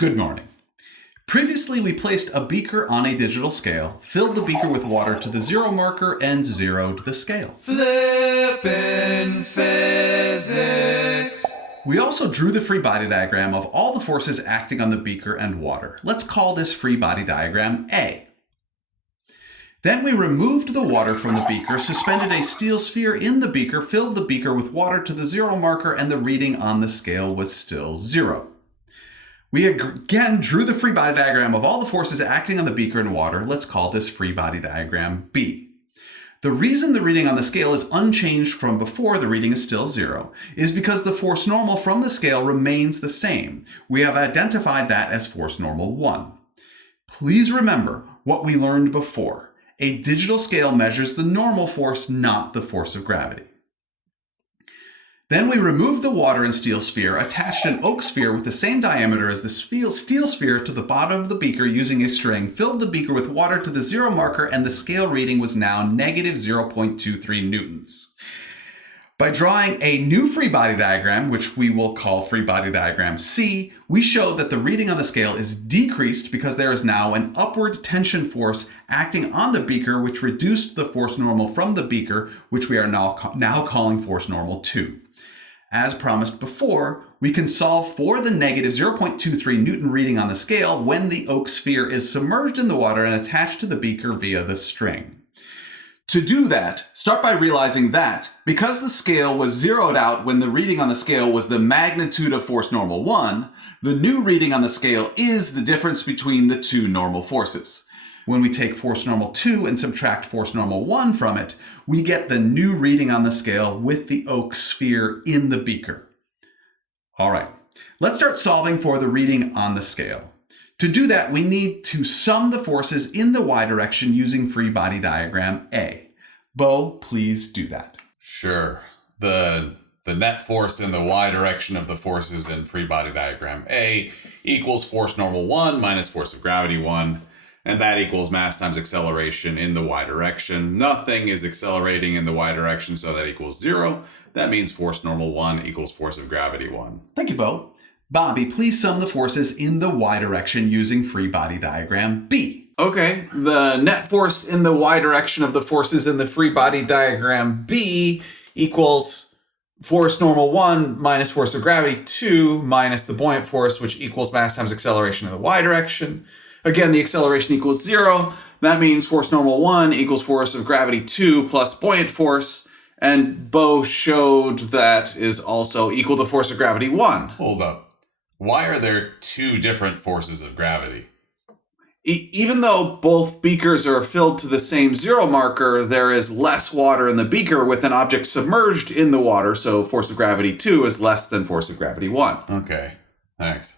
Good morning. Previously, we placed a beaker on a digital scale, filled the beaker with water to the zero marker, and zeroed the scale. Flippin' physics. We also drew the free body diagram of all the forces acting on the beaker and water. Let's call this free body diagram A. Then we removed the water from the beaker, suspended a steel sphere in the beaker, filled the beaker with water to the zero marker, and the reading on the scale was still 0. We again drew the free body diagram of all the forces acting on the beaker and water. Let's call this free body diagram B. The reason the reading on the scale is unchanged from before the reading is still 0 is because the force normal from the scale remains the same. We have identified that as force normal 1. Please remember what we learned before. A digital scale measures the normal force, not the force of gravity. Then we removed the water and steel sphere, attached an oak sphere with the same diameter as the steel sphere to the bottom of the beaker using a string, filled the beaker with water to the zero marker, and the scale reading was now negative 0.23 newtons. By drawing a new free body diagram, which we will call free body diagram C, we show that the reading on the scale is decreased because there is now an upward tension force acting on the beaker, which reduced the force normal from the beaker, which we are now calling force normal 2. As promised before, we can solve for the negative 0.23 Newton reading on the scale when the oak sphere is submerged in the water and attached to the beaker via the string. To do that, start by realizing that because the scale was zeroed out when the reading on the scale was the magnitude of force normal 1, the new reading on the scale is the difference between the two normal forces. When we take force normal 2 and subtract force normal 1 from it, we get the new reading on the scale with the oak sphere in the beaker. All right, let's start solving for the reading on the scale. To do that, we need to sum the forces in the y direction using free body diagram A. Bo, please do that. Sure. The net force in the y direction of the forces in free body diagram A equals force normal 1 minus force of gravity 1. And that equals mass times acceleration in the y direction. Nothing is accelerating in the y direction, so that equals 0. That means force normal 1 equals force of gravity 1. Thank you, Bo. Bobby, please sum the forces in the y direction using free body diagram B. Okay, the net force in the y direction of the forces in the free body diagram B equals force normal 1 minus force of gravity 2 minus the buoyant force, which equals mass times acceleration in the y direction. Again, the acceleration equals 0. That means force normal 1 equals force of gravity 2 plus buoyant force. And Bo showed that is also equal to force of gravity 1. Hold up. Why are there two different forces of gravity? Even though both beakers are filled to the same zero marker, there is less water in the beaker with an object submerged in the water, so force of gravity 2 is less than force of gravity 1. Okay, thanks.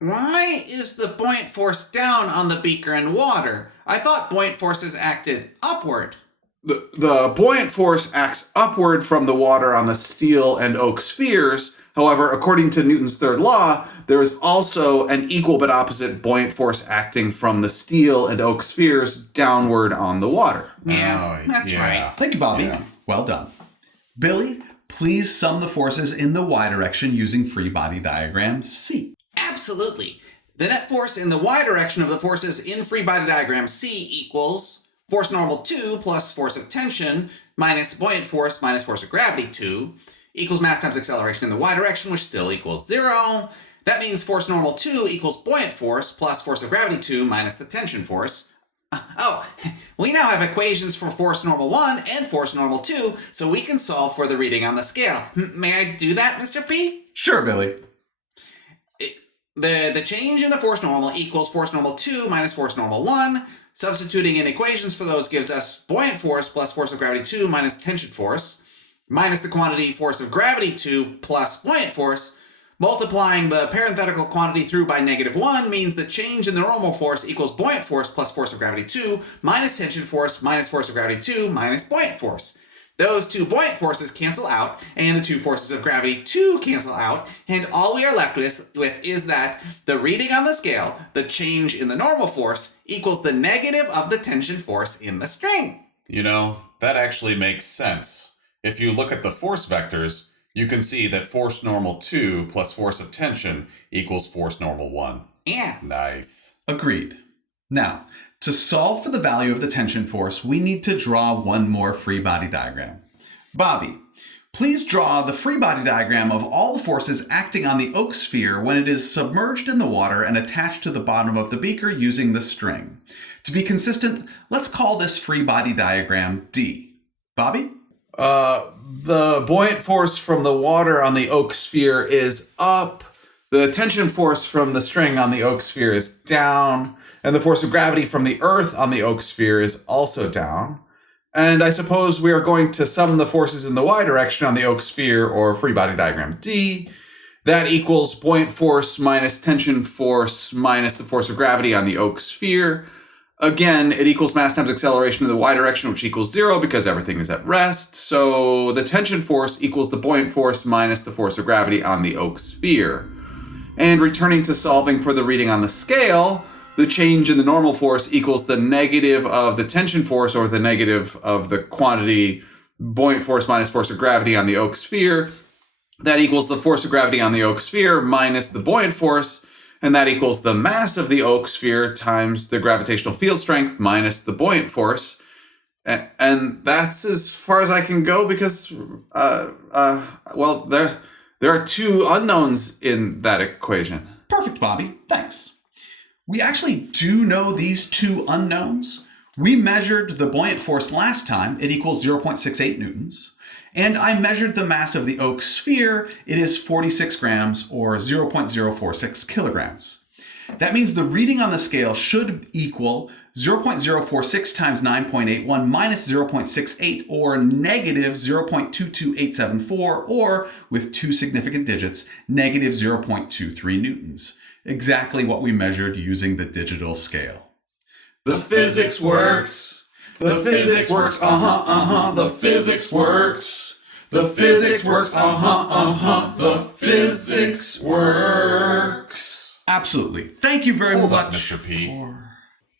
Why is the buoyant force down on the beaker and water? I thought buoyant forces acted upward. The buoyant force acts upward from the water on the steel and oak spheres. However, according to Newton's third law, there is also an equal but opposite buoyant force acting from the steel and oak spheres downward on the water. Yeah, that's right. Thank you, Bobby. Well done. Billy, please sum the forces in the y direction using free body diagram C. Absolutely. The net force in the y direction of the forces in free body diagram C equals force normal 2 plus force of tension minus buoyant force minus force of gravity 2 equals mass times acceleration in the y direction, which still equals 0. That means force normal 2 equals buoyant force plus force of gravity 2 minus the tension force. Oh, we now have equations for force normal 1 and force normal 2, so we can solve for the reading on the scale. May I do that, Mr. P? Sure, Billy. The change in the force normal equals force normal 2 minus force normal 1. Substituting in equations for those gives us buoyant force plus force of gravity 2 minus tension force, minus the quantity force of gravity 2 plus buoyant force. Multiplying the parenthetical quantity through by negative 1 means the change in the normal force equals buoyant force plus force of gravity 2 minus tension force minus force of gravity 2 minus buoyant force. Those two buoyant forces cancel out, and the two forces of gravity 2 cancel out, and all we are left with is that the reading on the scale, the change in the normal force, equals the negative of the tension force in the string. You know, that actually makes sense. If you look at the force vectors, you can see that force normal 2 plus force of tension equals force normal 1. Yeah. Nice. Agreed. Now, to solve for the value of the tension force, we need to draw one more free body diagram. Bobby, please draw the free body diagram of all the forces acting on the oak sphere when it is submerged in the water and attached to the bottom of the beaker using the string. To be consistent, let's call this free body diagram D. Bobby? The buoyant force from the water on the oak sphere is up. The tension force from the string on the oak sphere is down. And the force of gravity from the earth on the oak sphere is also down. And I suppose we are going to sum the forces in the y direction on the oak sphere, or free body diagram D. That equals buoyant force minus tension force minus the force of gravity on the oak sphere. Again, it equals mass times acceleration in the y direction, which equals 0 because everything is at rest. So the tension force equals the buoyant force minus the force of gravity on the oak sphere. And returning to solving for the reading on the scale, the change in the normal force equals the negative of the tension force over the negative of the quantity buoyant force minus force of gravity on the oak sphere. That equals the force of gravity on the oak sphere minus the buoyant force, and that equals the mass of the oak sphere times the gravitational field strength minus the buoyant force. And that's as far as I can go because, well, there are two unknowns in that equation. Perfect, Bobby. Thanks. We actually do know these two unknowns. We measured the buoyant force last time. It equals 0.68 newtons. And I measured the mass of the oak sphere. It is 46 grams or 0.046 kilograms. That means the reading on the scale should equal 0.046 times 9.81 minus 0.68 or negative 0.22874 or, with two significant digits, negative 0.23 newtons. Exactly what we measured using the digital scale. The physics works. The physics works. The physics works. The physics works. The physics works. Absolutely. Thank you very Hold much. up, Mr. P.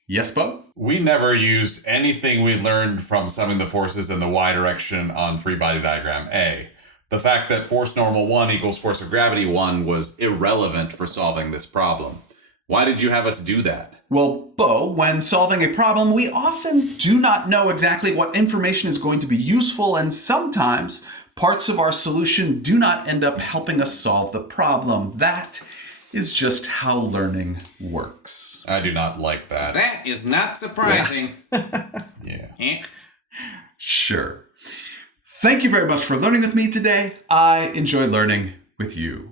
Yes, Bo? We never used anything we learned from summing the forces in the y direction on free body diagram A. The fact that force normal 1 equals force of gravity 1 was irrelevant for solving this problem. Why did you have us do that? Well, Bo, when solving a problem, we often do not know exactly what information is going to be useful, and sometimes parts of our solution do not end up helping us solve the problem. That is just how learning works. I do not like that. That is not surprising. Yeah. Sure. Thank you very much for learning with me today. I enjoy learning with you.